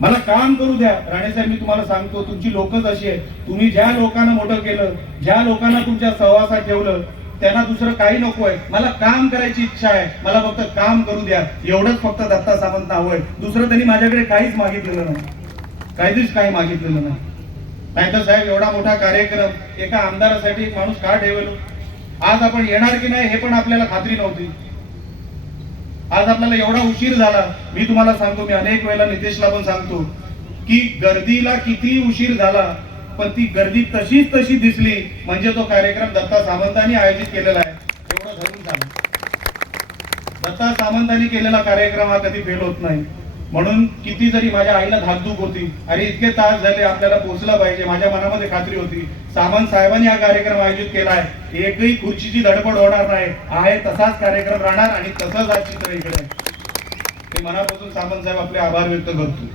मला काम करू द्या. राणेसाहेब, मी तुम्हाला सांगतो, तुमची लोकच अशी आहे. तुम्ही ज्या लोकांना मोठं केलं, ज्या लोकांना तुमच्या सहवासात ठेवलं, त्यांना दुसरं काही नको आहे. मला काम करायची इच्छा आहे, मला फक्त काम करू द्या, एवढंच फक्त दत्ता सामंत हवं आहे. दुसरं त्यांनी माझ्याकडे काहीच मागितलेलं नाही, काहीच काही मागितलेलं नाही. नाहीतर साहेब, एवढा मोठा कार्यक्रम एका आमदारासाठी एक माणूस का ठेवलो? आज आपण येणार की नाही हे पण आपल्याला खात्री नव्हती. आज आपल्याला एवढा उशीर झाला. मी तुम्हाला सांगतो, मी अनेक वेळेला नितेशला पण सांगतो की गर्दीला किती उशीर झाला, पण ती गर्दी तशीच तशी दिसली म्हणजे तो कार्यक्रम दत्ता सामंतांनी आयोजित केलेला आहे एवढं धरून चालू. दत्ता सामंतांनी केलेला कार्यक्रम हा कधी फेल होत नाही. म्हणून किती जरी माझ्या आईला धाकधूक होती, अरे इतके तास झाले, आपल्याला पोहोचलं पाहिजे, माझ्या मनामध्ये खात्री होती सामंत साहेबांनी हा कार्यक्रम आयोजित केलाय, एकही खुर्चीची धडपड होणार नाही, आहे तसाच कार्यक्रम राहणार आणि तसंच आज चित्र इकडे आहे. ते मनापासून सामंत साहेब आपले आभार व्यक्त करतो.